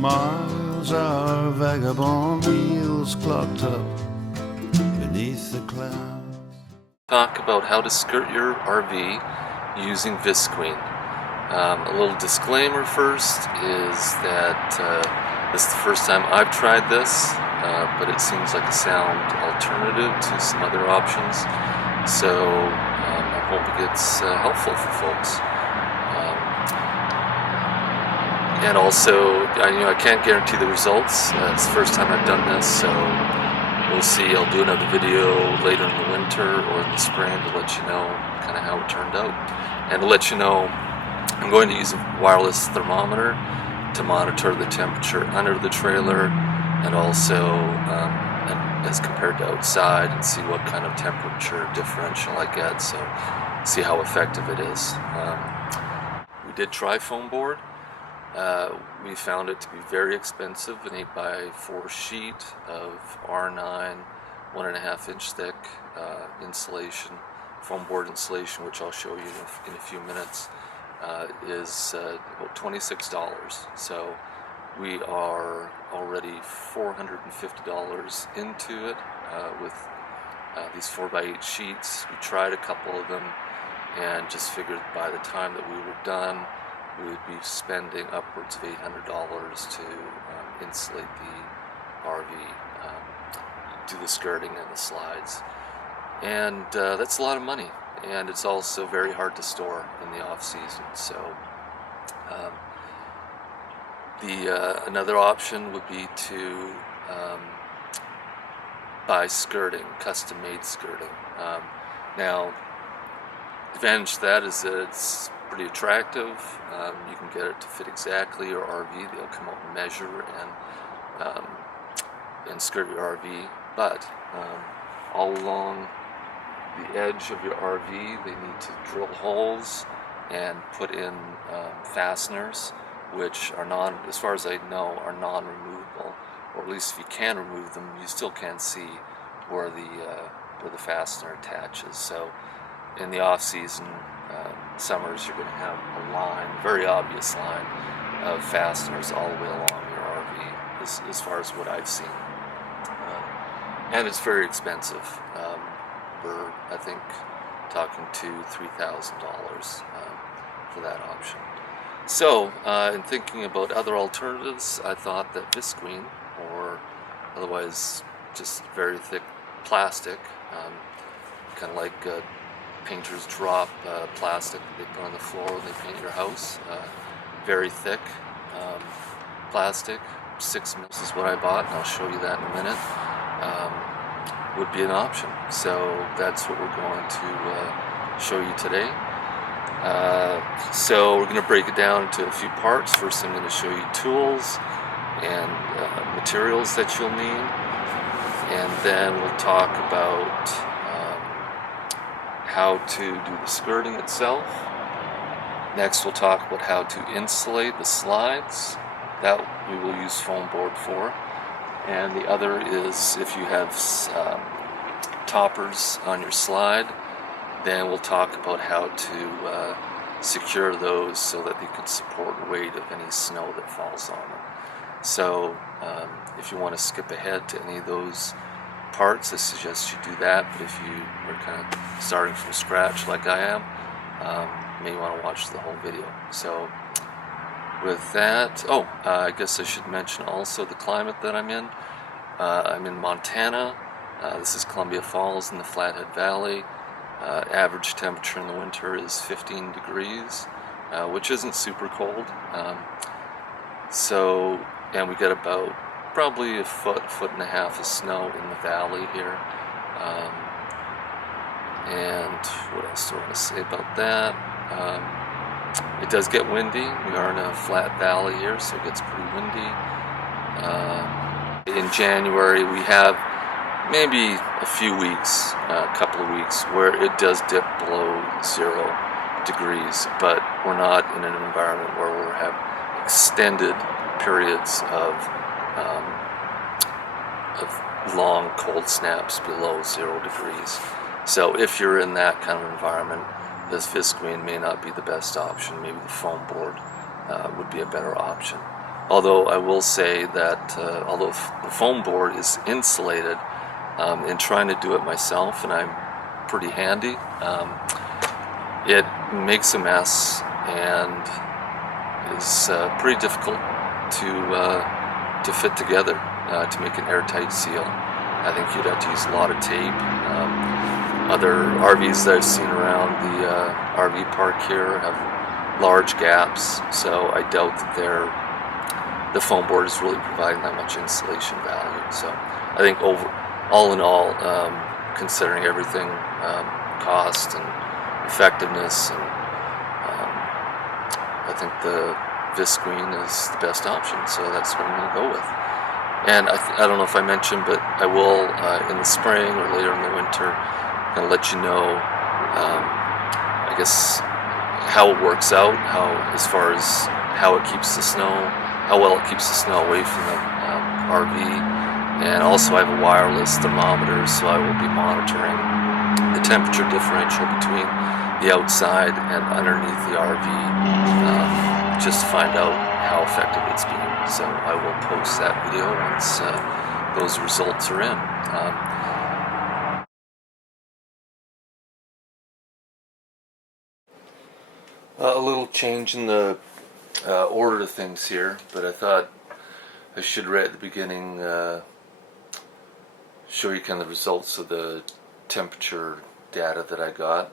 miles, our vagabond wheels clocked up beneath the clouds. Talk about how to skirt your RV using visqueen. A little disclaimer first is that this is the first time I've tried this, but it seems like a sound alternative to some other options, so I hope it gets helpful for folks. And also, I can't guarantee the results. It's the first time I've done this, so we'll see. I'll do another video later in the winter or in the spring to let you know kind of how it turned out. And to let you know, I'm going to use a wireless thermometer to monitor the temperature under the trailer and also as compared to outside, and see what kind of temperature differential I get, so see how effective it is. We did try foam board. We found it to be very expensive, an 8x4 sheet of R9, 1.5 inch thick insulation, foam board insulation, which I'll show you in a few minutes, is about $26. So we are already $450 into it with these 4x8 sheets. We tried a couple of them and just figured by the time that we were done, we would be spending upwards of $800 to insulate the RV, do the skirting and the slides. And that's a lot of money, and it's also very hard to store in the off season. So another option would be to buy skirting, custom-made skirting. Now, the advantage to that is that it's pretty attractive. You can get it to fit exactly your RV. They'll come out and measure and skirt your RV. But all along the edge of your RV, they need to drill holes and put in fasteners, which are as far as I know, are non-removable. Or at least if you can remove them, you still can't see where the fastener attaches. So in the off season, summers, you're going to have a line, very obvious line of fasteners all the way along your RV, as far as what I've seen. And it's very expensive. We're, I think, talking $2,000 to $3,000 for that option. So, in thinking about other alternatives, I thought that visqueen, or otherwise just very thick plastic, kind of like painters drop plastic that they put on the floor when they paint your house. Very thick plastic, 6 mils is what I bought, and I'll show you that in a minute, would be an option. So that's what we're going to show you today. So we're going to break it down into a few parts. First, I'm going to show you tools and materials that you'll need, and then we'll talk about how to do the skirting itself. Next, we'll talk about how to insulate the slides. That we will use foam board for. And the other is if you have toppers on your slide, then we'll talk about how to secure those so that they can support weight of any snow that falls on them. So if you want to skip ahead to any of those parts, I suggest you do that. But if you are kind of starting from scratch like I am, you may want to watch the whole video. So with that, I guess I should mention also the climate that I'm in. I'm in Montana. This is Columbia Falls in the Flathead Valley. Average temperature in the winter is 15 degrees, which isn't super cold. And we get about probably a foot and a half of snow in the valley here. And what else do I want to say about that? It does get windy. We are in a flat valley here, so it gets pretty windy. In January, we have maybe a few weeks, a couple of weeks, where it does dip below 0 degrees, but we're not in an environment where we have extended periods of long cold snaps below 0 degrees. So if you're in that kind of environment, this visqueen may not be the best option. Maybe the foam board would be a better option. Although I will say that although the foam board is insulated, in trying to do it myself, and I'm pretty handy, it makes a mess and is pretty difficult to fit together to make an airtight seal. I think you'd have to use a lot of tape. Other RVs that I've seen around the RV park here have large gaps, so I doubt that the foam board is really providing that much insulation value. So I think all in all, considering everything, cost and effectiveness, and I think the visqueen is the best option, so that's what I'm going to go with. And I don't know if I mentioned, but I will in the spring or later in the winter kind of let you know, I guess, how it works out, as far as how it keeps the snow, how well it keeps the snow away from the RV. And also I have a wireless thermometer, so I will be monitoring the temperature differential between the outside and underneath the RV, just to find out how effective it's being. So I will post that video once those results are in. A little change in the order of things here, but I thought I should, right at the beginning, show you kind of the results of the temperature data that I got.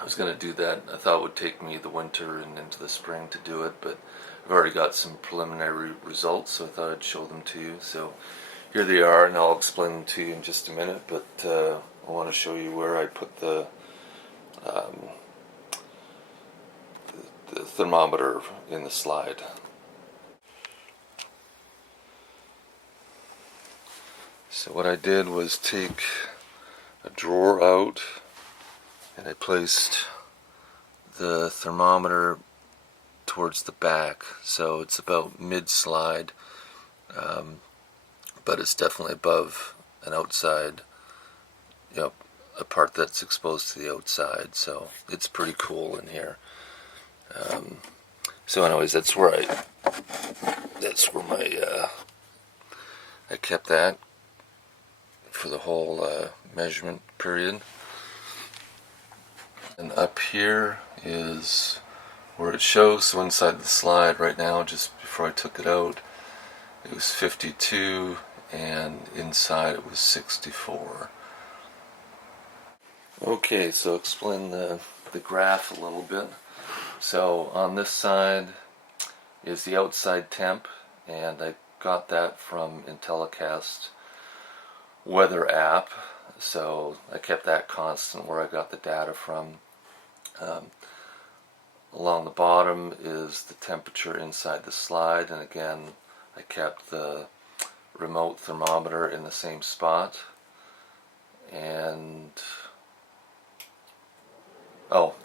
I was going to do that. I thought it would take me the winter and into the spring to do it, but I've already got some preliminary results, so I thought I'd show them to you. So here they are, and I'll explain them to you in just a minute, but I want to show you where I put the thermometer in the slide. So what I did was take a drawer out, and I placed the thermometer towards the back, so it's about mid-slide, but it's definitely above an outside, a part that's exposed to the outside, so it's pretty cool in here. So anyways, that's where I kept that for the whole measurement period. And up here is where it shows. So inside the slide right now, just before I took it out, it was 52, and inside it was 64. Okay, so explain the graph a little bit. So on this side is the outside temp, and I got that from Intellicast weather app, so I kept that constant where I got the data from. Along the bottom is the temperature inside the slide, and again I kept the remote thermometer in the same spot. And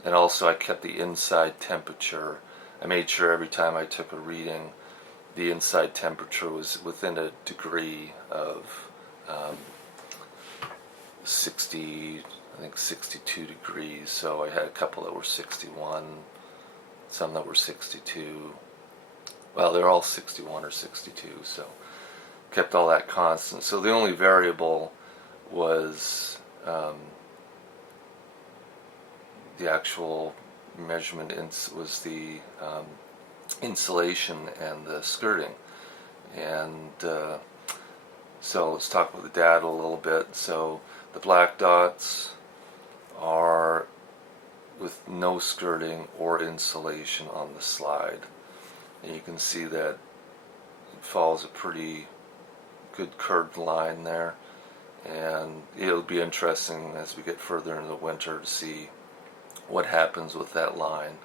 also I kept the inside temperature. I made sure every time I took a reading, the inside temperature was within a degree of 60, I think 62 degrees. So I had a couple that were 61, some that were 62. Well, they're all 61 or 62, so kept all that constant. So the only variable was the actual measurement was the insulation and the skirting. And so let's talk about the data a little bit. So the black dots are with no skirting or insulation on the slide, and you can see that it follows a pretty good curved line there, and it'll be interesting as we get further into the winter to see what happens with that line,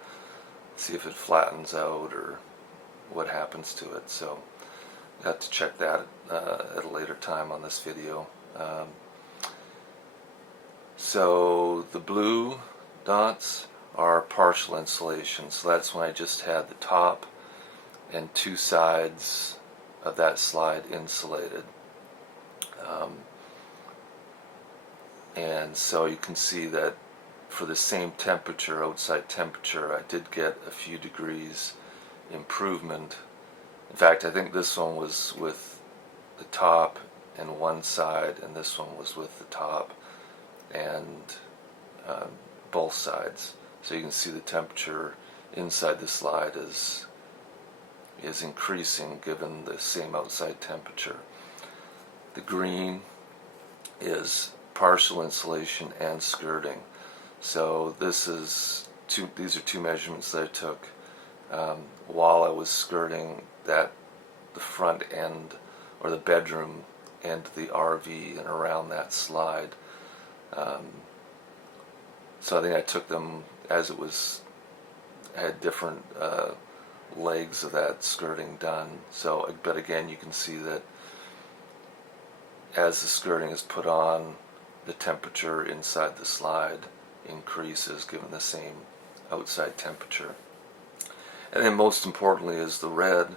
see if it flattens out or what happens to it. So you have to check that at a later time on this video. So the blue dots are partial insulation, so that's when I just had the top and two sides of that slide insulated. And so you can see that for the same temperature, outside temperature, I did get a few degrees improvement In fact, I think this one was with the top and one side, and this one was with the top and both sides. So you can see the temperature inside the slide is increasing given the same outside temperature. The green is partial insulation and skirting. So these are two measurements that I took while I was skirting the front end, or the bedroom end of the RV and around that slide. So I think I took them as it was, had different legs of that skirting done. So, but again, you can see that as the skirting is put on, the temperature inside the slide increases given the same outside temperature. And then most importantly is the red,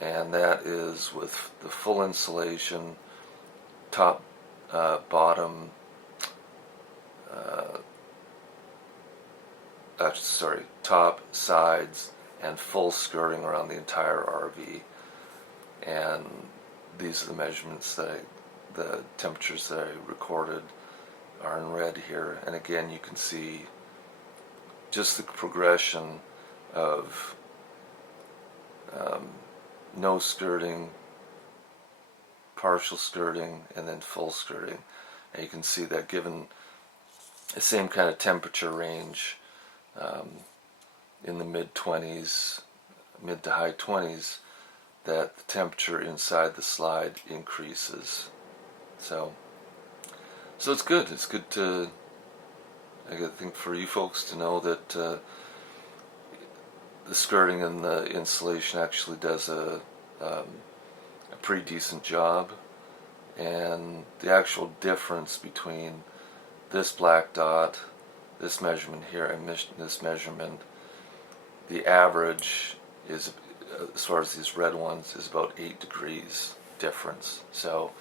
and that is with the full insulation, top, bottom, top, sides, and full skirting around the entire RV. And these are the measurements the temperatures that I recorded are in red here. And again, you can see just the progression of no skirting, partial skirting, and then full skirting. And you can see that given the same kind of temperature range, in the mid-20s, mid to high 20s, that the temperature inside the slide increases. So it's good. It's good to, I think, for you folks to know that the skirting and the insulation actually does a pretty decent job. And the actual difference between this black dot, this measurement here, and this measurement, the average is, as far as these red ones, is about 8 degrees difference. So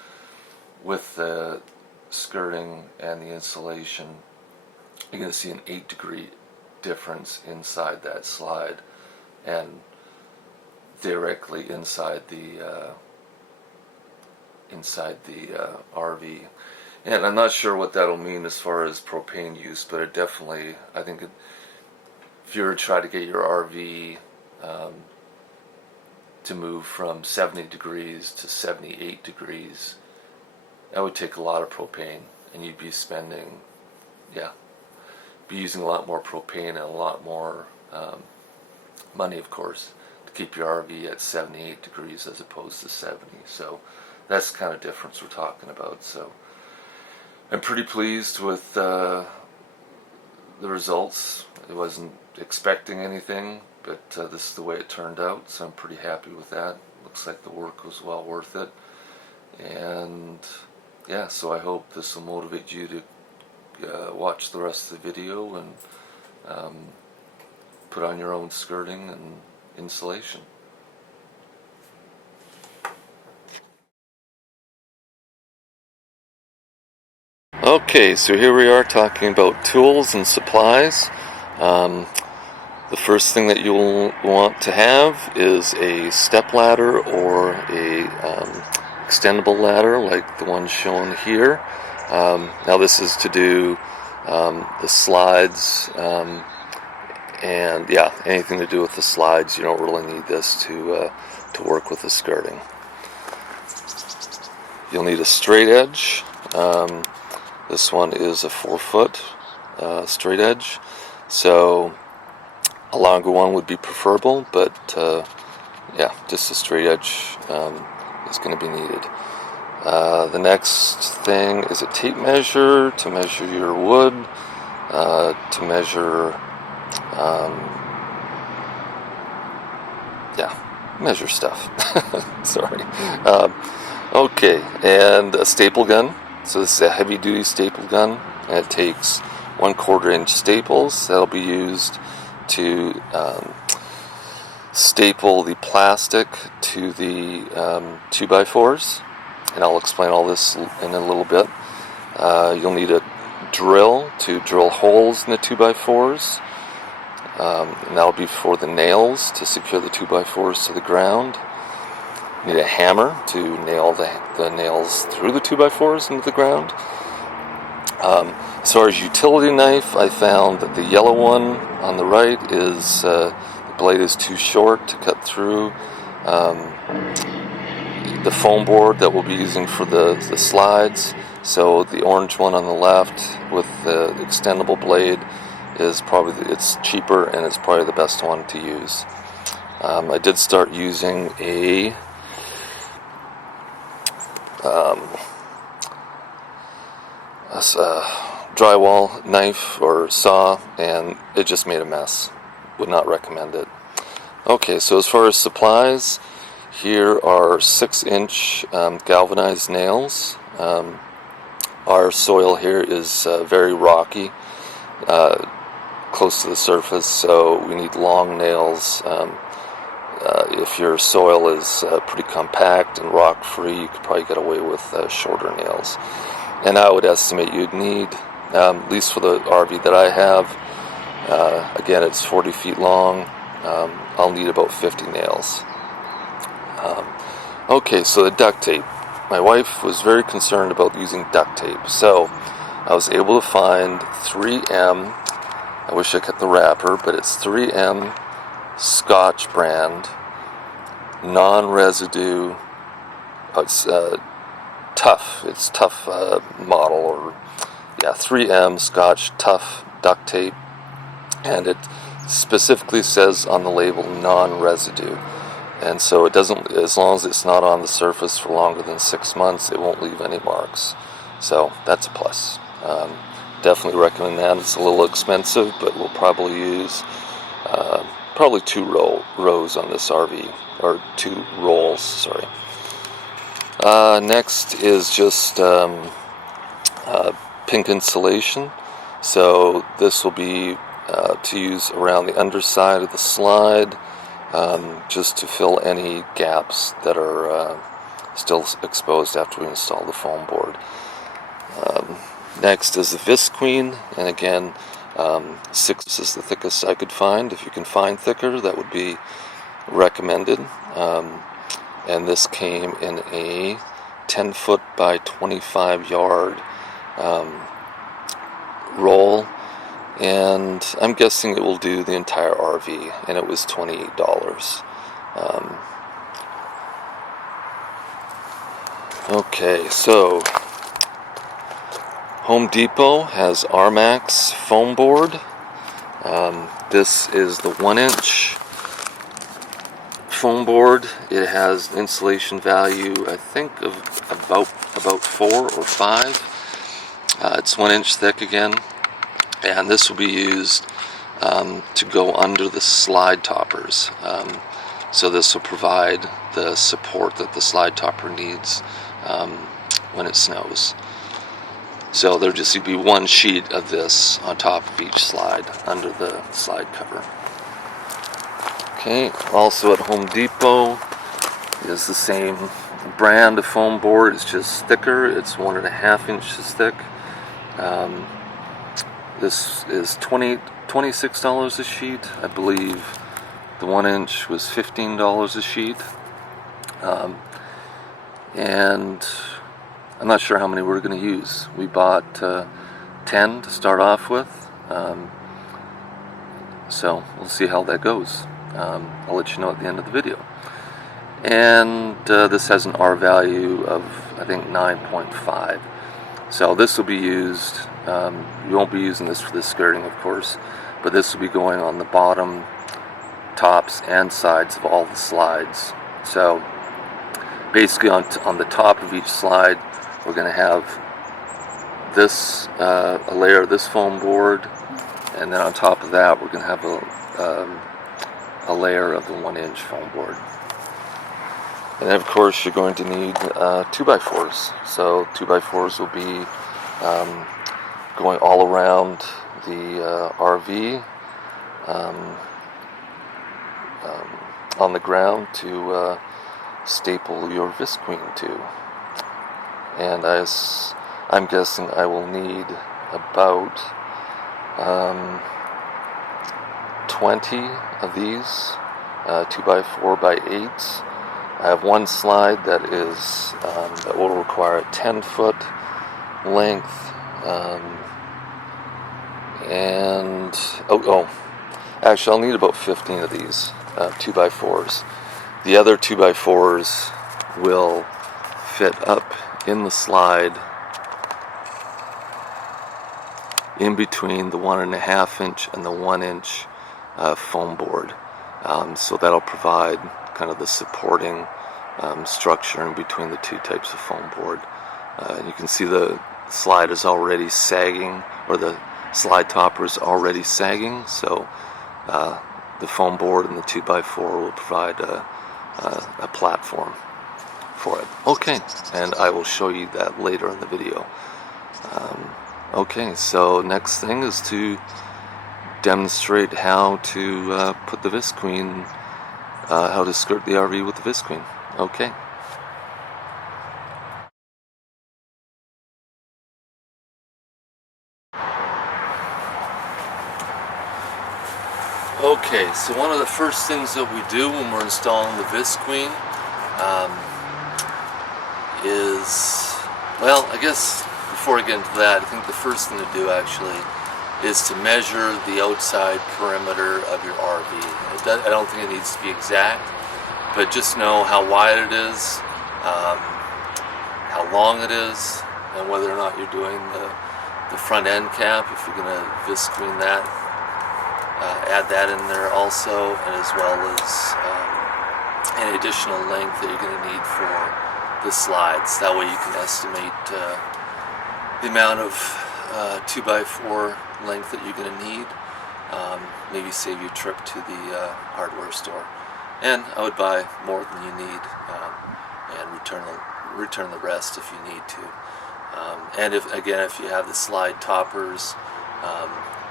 with the skirting and the insulation, you're going to see an 8-degree difference inside that slide, and theoretically inside the RV. And I'm not sure what that'll mean as far as propane use, but it definitely, I think, if you were to try to get your RV to move from 70 degrees to 78 degrees, that would take a lot of propane, and you'd be spending, be using a lot more propane and a lot more money, of course, to keep your RV at 78 degrees as opposed to 70. So that's the kind of difference we're talking about. So I'm pretty pleased with the results. I wasn't expecting anything, but this is the way it turned out, so I'm pretty happy with that. Looks like the work was well worth it. And yeah, so I hope this will motivate you to watch the rest of the video and put on your own skirting and insulation. Okay, so here we are talking about tools and supplies. The first thing that you'll want to have is a step ladder or a extendable ladder like the one shown here. Now this is to do the slides, and yeah, anything to do with the slides. You don't really need this to work with the skirting. You'll need a straight edge. This one is a 4-foot straight edge, so a longer one would be preferable, but yeah, just a straight edge is going to be needed. The next thing is a tape measure to measure your wood, to measure, measure stuff. Sorry. Okay, and a staple gun. So this is a heavy-duty staple gun, and it takes 1/4 inch staples that'll be used to staple the plastic to the 2x4s, and I'll explain all this in a little bit. You'll need a drill to drill holes in the 2x4s, and that'll be for the nails to secure the 2x4s to the ground. need a hammer to nail the nails through the 2x4s into the ground. As far as utility knife, I found that the yellow one on the right is the blade is too short to cut through the foam board that we'll be using for the slides. So the orange one on the left with the extendable blade is it's cheaper and it's probably the best one to use. I did start using a drywall knife or saw, and it just made a mess. Would not recommend it. Okay, so as far as supplies, here are 6-inch galvanized nails. Our soil here is very rocky, close to the surface, so we need long nails. If your soil is pretty compact and rock-free, you could probably get away with shorter nails. And I would estimate you'd need, at least for the RV that I have, again it's 40 feet long, I'll need about 50 nails. Okay, so the duct tape. My wife was very concerned about using duct tape, so I was able to find 3M, I wish I kept the wrapper, but it's 3M Scotch brand, non-residue, it's tough model, or 3M Scotch tough duct tape, and it specifically says on the label non-residue, and so it doesn't, as long as it's not on the surface for longer than 6 months, it won't leave any marks. So that's a plus. Definitely recommend that. It's a little expensive, but we'll probably use probably 2 rows on this RV, or 2 rolls, sorry. Next is just pink insulation. So this will be to use around the underside of the slide, just to fill any gaps that are still exposed after we install the foam board. Next is the Visqueen, and again, 6 is the thickest I could find. If you can find thicker, that would be recommended. And this came in a 10-foot by 25-yard roll, and I'm guessing it will do the entire RV, and it was $28. Okay, so Home Depot has Armax foam board. This is the 1-inch foam board. It has an insulation value, I think, of about 4 or 5. It's 1 inch thick again, and this will be used to go under the slide toppers. So this will provide the support that the slide topper needs when it snows. So there'll just be one sheet of this on top of each slide under the slide cover. Okay, also at Home Depot is the same brand of foam board. It's just thicker. It's 1.5 inches thick. This is $26 a sheet. I believe the 1 inch was $15 a sheet. And I'm not sure how many we're going to use. We bought 10 to start off with. So we'll see how that goes. I'll let you know at the end of the video. And this has an R value of, I think, 9.5. So this will be used, you won't be using this for the skirting, of course, but this will be going on the bottom, tops, and sides of all the slides. So basically on the top of each slide, we're going to have this, a layer of this foam board, and then on top of that, we're going to have a layer of the 1 inch foam board. And then of course you're going to need 2x4s. So 2x4s will be going all around the RV on the ground to staple your Visqueen to. And I'm guessing I will need about 20 of these 2x4 by 8s. I have one slide that is that will require a 10-foot length, and actually I'll need about 15 of these 2x4s. The other 2x4s will fit up in the slide in between the 1.5 inch and the 1 inch foam board. So that'll provide kind of the supporting structure in between the two types of foam board. You can see the slide is already sagging, or the slide topper is already sagging, so the foam board and the 2x4 will provide a platform for it. Okay, and I will show you that later in the video. Okay, so next thing is to demonstrate how to put the visqueen, how to skirt the RV with the visqueen. Okay. Okay, so one of the first things that we do when we're installing the visqueen is, well, I guess before I get into that, I think the first thing to do actually is to measure the outside perimeter of your RV. I don't think it needs to be exact, but just know how wide it is, how long it is, and whether or not you're doing the front end cap, if you're going to visqueen that. Add that in there also, and as well as any additional length that you're going to need for the slides. That way you can estimate the amount of 2x4 length that you're going to need. Maybe save your trip to the hardware store. And I would buy more than you need and return the rest if you need to. And if you have the slide toppers,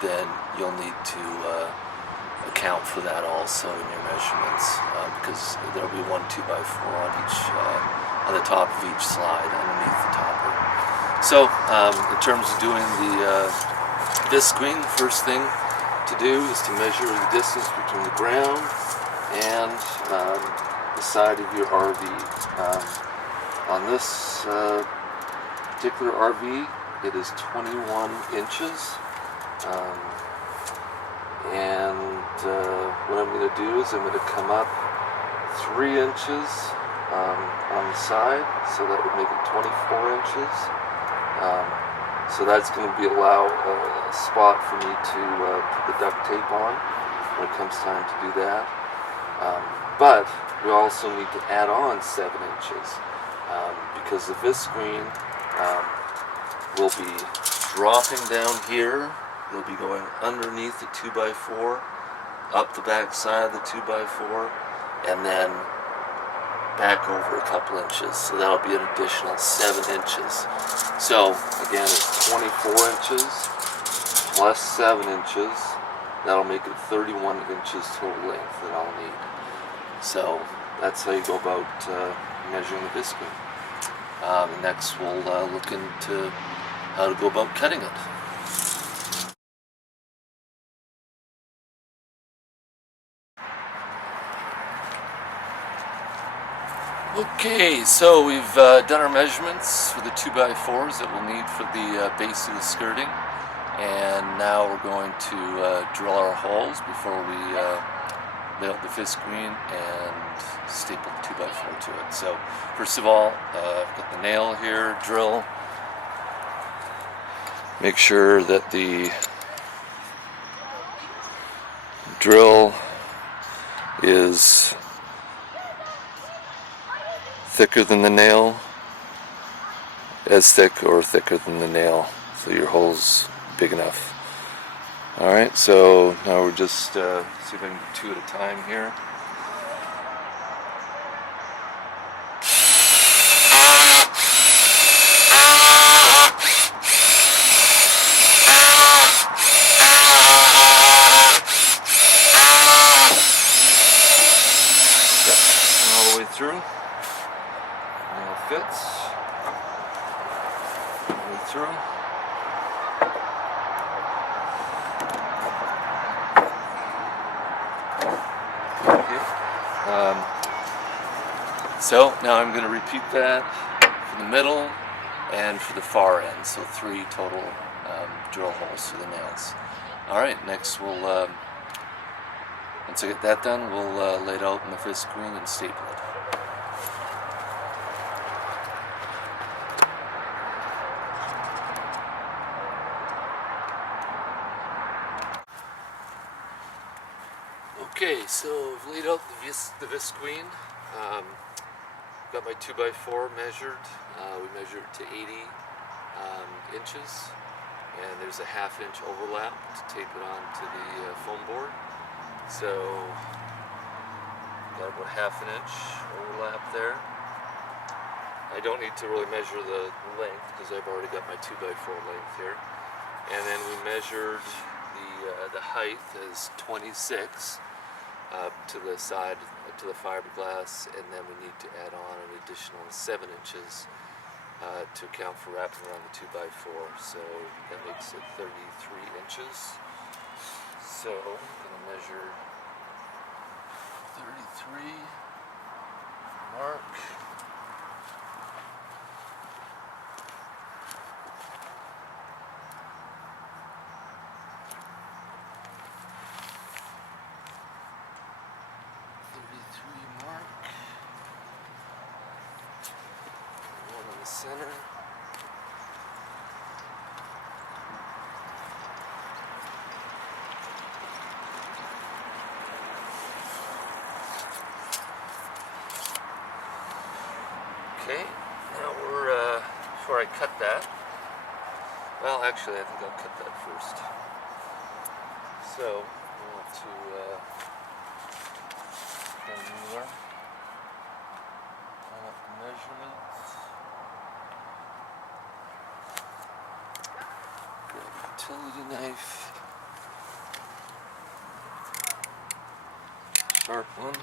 then you'll need to account for that also in your measurements, because there'll be one 2x4 on the top of each slide underneath the topper. So in terms of doing the visqueen, the first thing to do is to measure the distance between the ground and the side of your RV. On this particular RV, it is 21 inches. What I'm going to do is I'm going to come up 3 inches on the side, so that would make it 24 inches. So that's going to allow a spot for me to put the duct tape on when it comes time to do that. But we also need to add on 7 inches because the visqueen will be dropping down here. It'll be going underneath the 2x4, up the back side of the 2x4, and then back over a couple inches. So that'll be an additional 7 inches. So again, it's 24 inches plus 7 inches. That'll make it 31 inches total length that I'll need. So that's how you go about measuring the visqueen. Next we'll look into how to go about cutting it. Okay, so we've done our measurements for the 2x4s that we'll need for the base of the skirting, and now we're going to drill our holes before we lay out the visqueen and staple the 2x4 to it. So first of all, I've got the nail here, drill. Make sure that the drill is thicker than the nail, as thick or thicker than the nail, so your hole's big enough. Alright, so now we're just see if I can do 2 at a time here. Yep, all the way through. Nail fits all the way through. Okay. So now I'm going to repeat that for the middle and for the far end, so 3 total drill holes for the nails. Alright, next we'll, once I get that done, we'll lay it out in the visqueen and staple it. Okay, so I've laid out the visqueen. Got my 2x4 measured. We measured to 80 inches, and there's a 1/2 inch overlap to tape it onto the foam board. So got about 1/2 inch overlap there. I don't need to really measure the length because I've already got my 2x4 length here. And then we measured the height as 26 to the side, to the fiberglass, and then we need to add on an additional 7 inches to account for wrapping around the 2x4. So that makes it 33 inches. So I'm going to measure 33, mark. Center. Okay, now we're, before I cut that, well actually I think I'll cut that first. So, I want to get a ruler, line up the measurements. Utility knife, sharp one.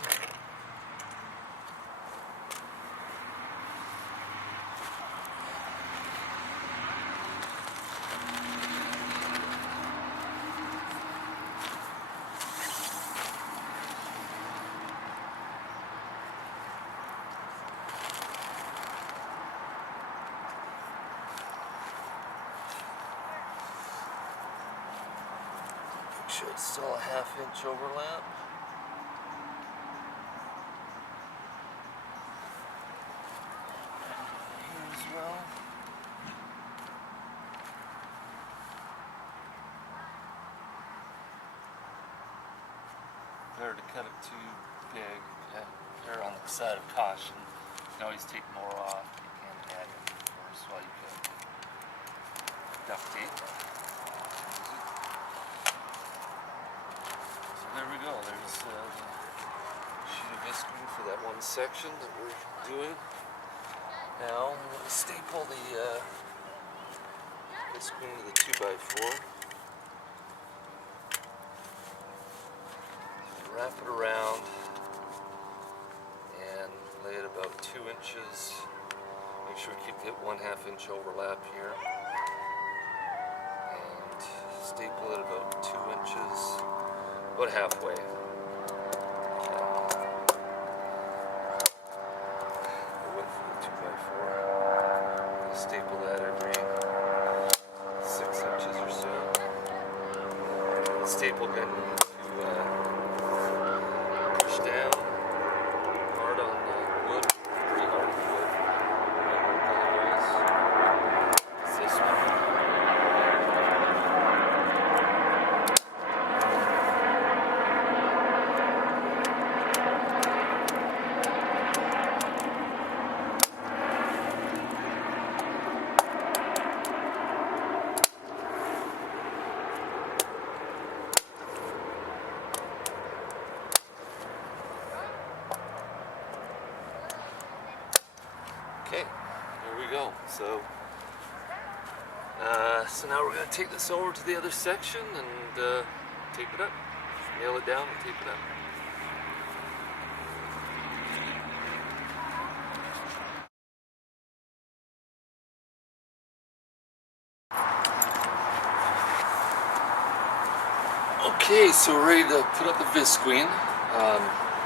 Sure it's still a 1/2 inch overlap. Here as well. Better to cut it too big. Err on the side of caution. You can always take more off. You can add it, of course, while you cut. Duct tape. There we go, there's the sheet of visqueen for that one section that we're doing. Now I'm going to staple the visqueen to the 2x4. Wrap it around and lay it about 2 inches. Make sure we keep the 1/2 inch overlap here. And staple it about 2 inches. About halfway. The width of the 2x4. I'm going to staple that every 6 inches or so. The staple gun to push down hard on the wood, pretty hard on the wood. Otherwise, it's this one. Okay, here we go. So now we're going to take this over to the other section and tape it up. Nail it down and tape it up. Okay, so we're ready to put up the visqueen.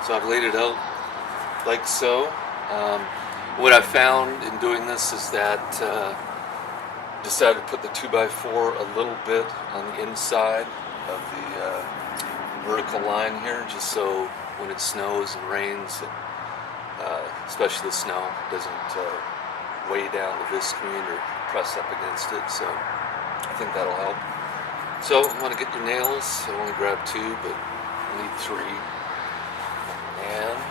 So I've laid it out like so. What I found in doing this is that decided to put the 2x4 a little bit on the inside of the vertical line here, just so when it snows and rains, especially the snow, doesn't weigh down the viscreen or press up against it. So I think that'll help. So you want to get your nails. I only grab 2, but you need 3. And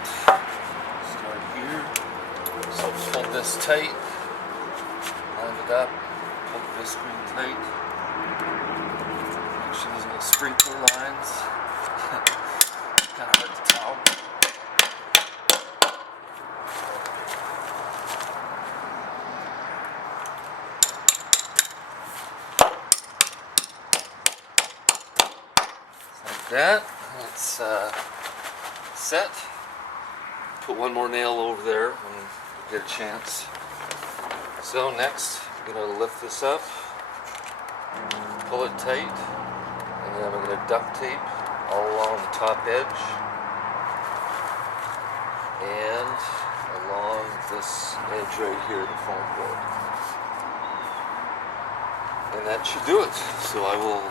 start here. So hold this tight, line it up, hold the viscreen tight. Make sure there's no sprinkler lines. Kind of hard to tell. Like that. It's set. Put one more nail over there when you get a chance. So next, I'm going to lift this up, pull it tight, and then I'm going to duct tape all along the top edge and along this edge right here, the foam board. And that should do it. So I will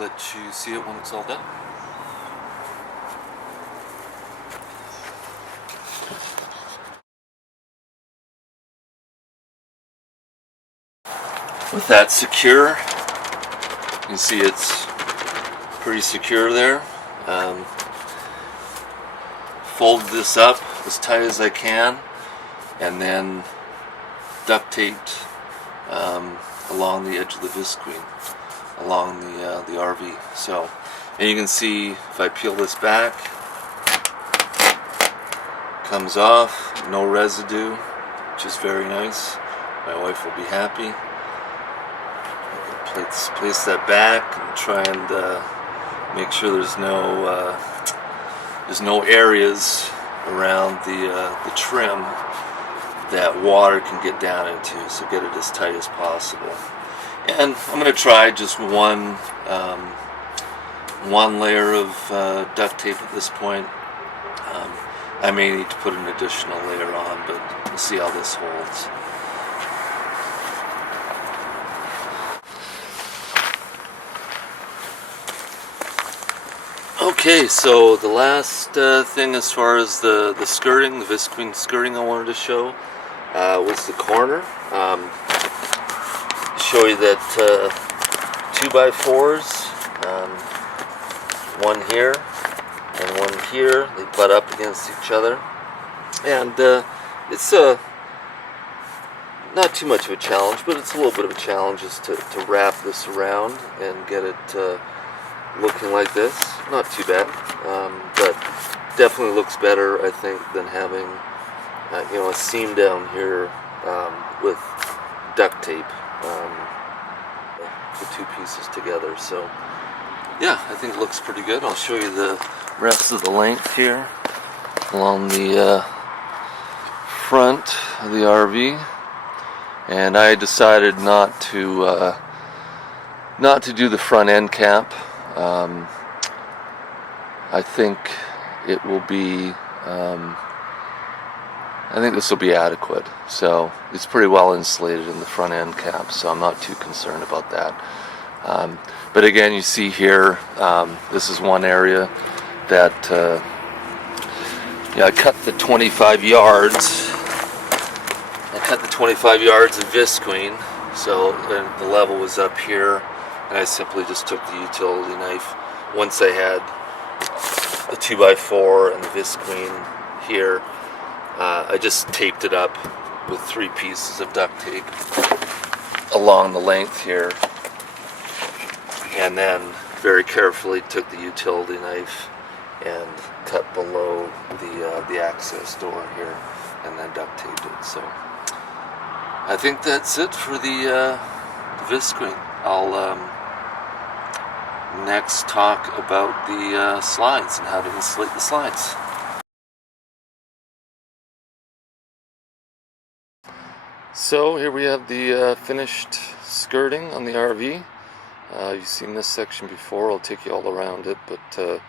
let you see it when it's all done. With that secure, you can see it's pretty secure there. Fold this up as tight as I can, and then duct taped along the edge of the viscreen, along the RV. So, and you can see if I peel this back, comes off, no residue, which is very nice. My wife will be happy. Place that back and try and make sure there's no areas around the trim that water can get down into, so get it as tight as possible. And I'm going to try just one layer of duct tape at this point. I may need to put an additional layer on, but we'll see how this holds. Okay, so the last thing as far as the skirting, the viscreen skirting I wanted to show was the corner. Show you that 2x4s, one here and one here, they butt up against each other, and it's not too much of a challenge, but it's a little bit of a challenge is to wrap this around and get it looking like this. Not too bad, but definitely looks better, I think, than having a seam down here with duct tape, the 2 pieces together. So yeah, I think it looks pretty good. I'll show you the rest of the length here along the front of the RV, and I decided not to do the front end cap. I think it will be, I think this will be adequate. So it's pretty well insulated in the front end cap, so I'm not too concerned about that. But again, you see here, this is one area that I cut the 25 yards. I cut the 25 yards of visqueen, so the level was up here, and I simply just took the utility knife. Once I had the 2x4 and the visqueen here, I just taped it up with 3 pieces of duct tape along the length here, and then very carefully took the utility knife and cut below the access door here, and then duct taped it. So I think that's it for the visqueen. I'll next talk about the slides and how to insulate the slides. So here we have the finished skirting on the RV. You've seen this section before. I'll take you all around it, but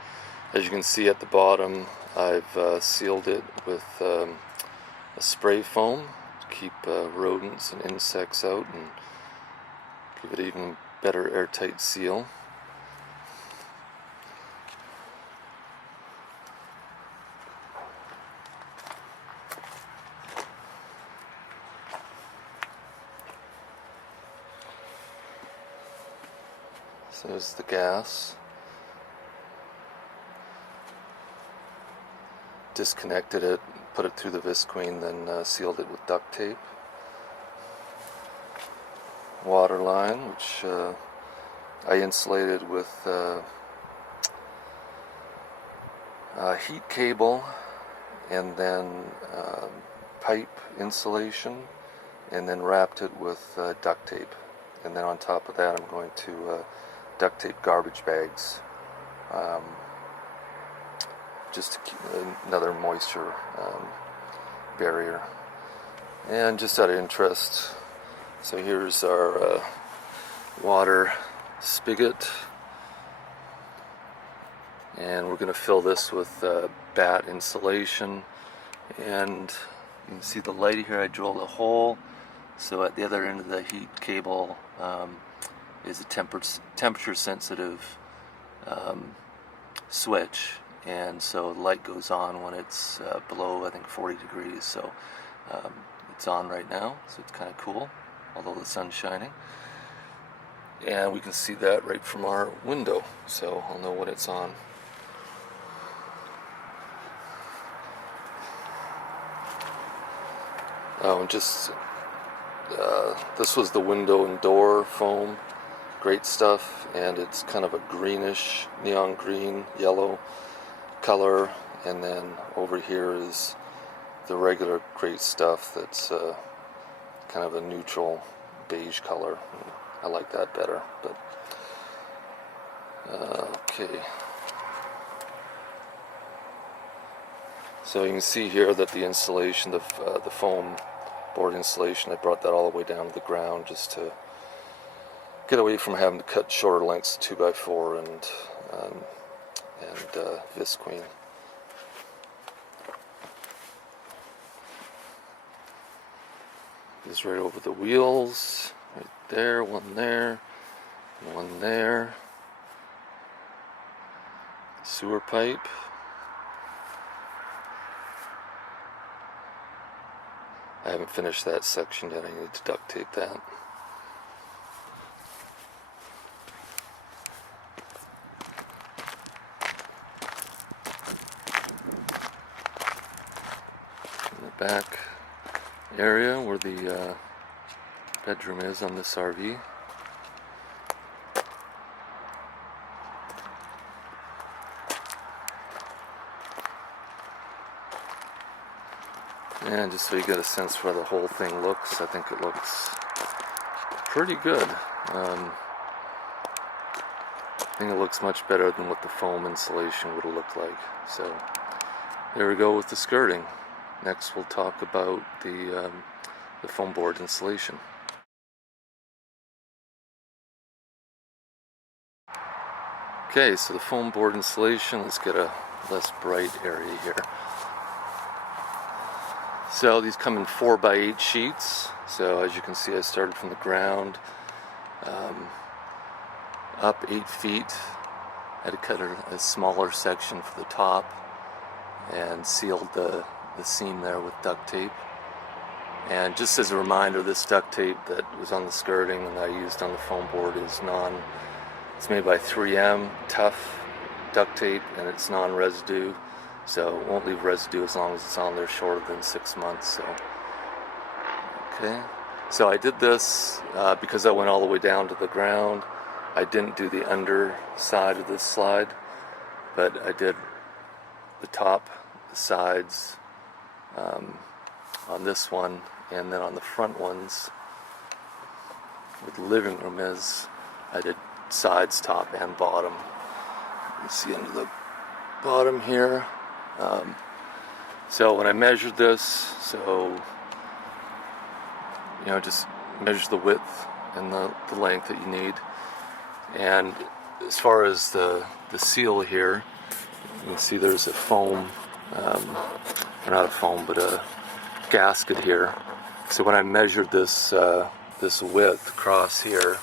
As you can see at the bottom, I've sealed it with a spray foam to keep rodents and insects out and give it even better airtight seal. So there's the gas. Disconnected it, put it through the visqueen, then sealed it with duct tape. Water line, which I insulated with heat cable and then pipe insulation, and then wrapped it with duct tape. And then on top of that I'm going to duct tape garbage bags, just to keep another moisture barrier. And just out of interest, so here's our water spigot, and we're going to fill this with bat insulation. And you can see the light here. I drilled a hole, so at the other end of the heat cable is a temperature sensitive switch, and so the light goes on when it's below, I think, 40 degrees. So it's on right now, so it's kind of cool, although the sun's shining. And we can see that right from our window, so I'll know when it's on. Oh, and just this was the window and door foam. Great stuff, and it's kind of a greenish, neon green, yellow color. And then over here is the regular great stuff that's kind of a neutral beige color. I like that better, but okay. So you can see here that the insulation, the foam board insulation, I brought that all the way down to the ground just to get away from having to cut shorter lengths of 2x4 and visqueen. Is right over the wheels, right there, one there, and one there. Sewer pipe. I haven't finished that section yet. I need to duct tape that. In the back area where the bedroom is on this RV. And just so you get a sense for how the whole thing looks, I think it looks pretty good. I think it looks much better than what the foam insulation would have looked like. So there we go with the skirting. Next we'll talk about the foam board insulation. Okay, so the foam board insulation, let's get a less bright area here. So these come in 4x8 sheets. So as you can see, I started from the ground up 8 feet. I had to cut a smaller section for the top and sealed the seam there with duct tape. And just as a reminder, this duct tape that was on the skirting and that I used on the foam board is it's made by 3M, tough duct tape, and it's non-residue. So it won't leave residue as long as it's on there shorter than 6 months. So, okay. So I did this because I went all the way down to the ground. I didn't do the underside of this slide, but I did the top, the sides on this one, and then on the front ones, where the living room is, I did sides, top, and bottom. You see under the bottom here. So when I measured this, so just measure the width and the length that you need. And as far as the seal here, You can see there's a foam, or not a foam, but a gasket here. So when I measured this this width across here,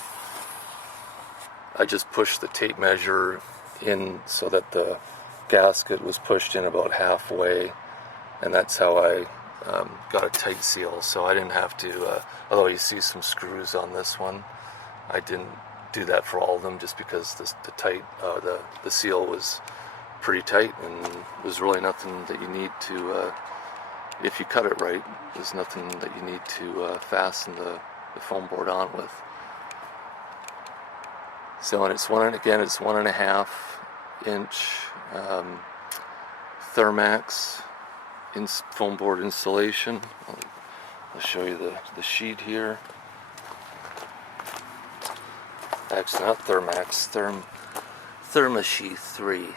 I just pushed the tape measure in so that the gasket was pushed in about halfway, and that's how I got a tight seal. So I didn't have to, although you see some screws on this one, I didn't do that for all of them just because the seal was pretty tight, and there's really nothing that you need to, if you cut it right, there's nothing that you need to fasten the foam board on with. So, and it's 1.5 inch Thermax foam board insulation. I'll show you the sheet here. Actually, not Thermax, Thermasheath 3,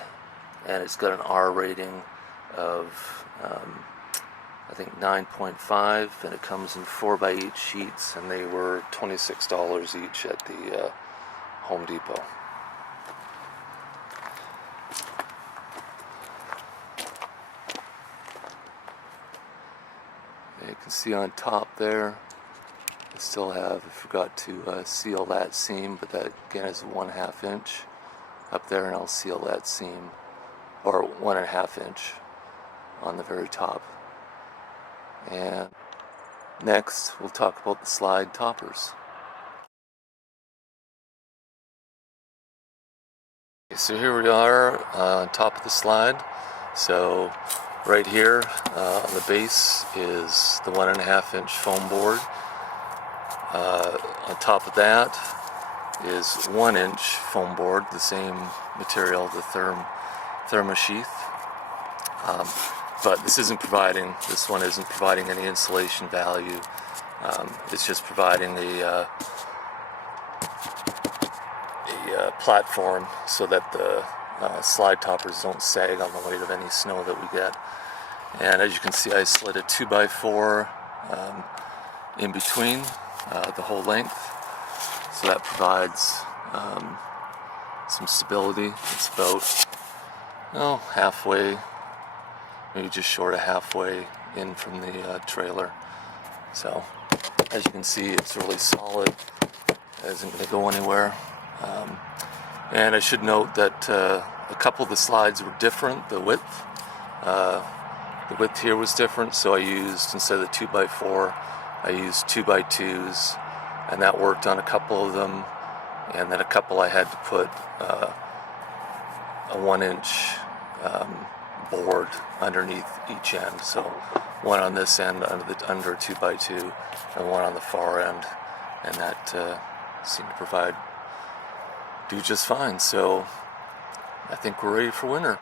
and it's got an R rating of I think 9.5, and it comes in 4x8 sheets, and they were $26 each at the Home Depot. You can see on top there, I still have, I forgot to seal that seam, but that again is 1/2 inch up there, and I'll seal that seam, or 1.5 inch on the very top. And next we'll talk about the slide toppers. Okay, so here we are on top of the slide. So right here on the base is the 1.5 inch foam board. On top of that is 1 inch foam board, the same material, the Thermasheath. But this one isn't providing any insulation value. It's just providing a platform so that the slide toppers don't sag on the weight of any snow that we get. And as you can see, I slid a 2x4 in between the whole length, so that provides some stability. It's about halfway, maybe just short of halfway in from the trailer. So as you can see, it's really solid. It isn't going to go anywhere. And I should note that a couple of the slides were different. The width here was different, so I used, instead of the 2x4, I used 2x2s, and that worked on a couple of them. And then a couple I had to put a 1 inch board underneath each end. So one on this end under a 2x2, and one on the far end, and that seemed to do just fine. So I think we're ready for winter.